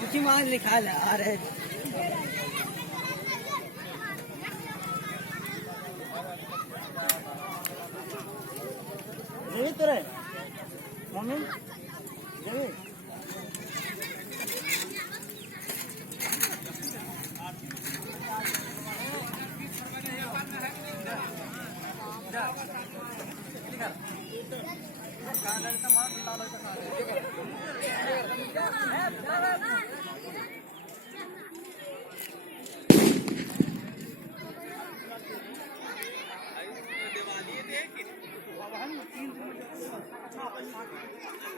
मुठी मान लिखा ला अरे जेवी तो रे मम्मी जेवी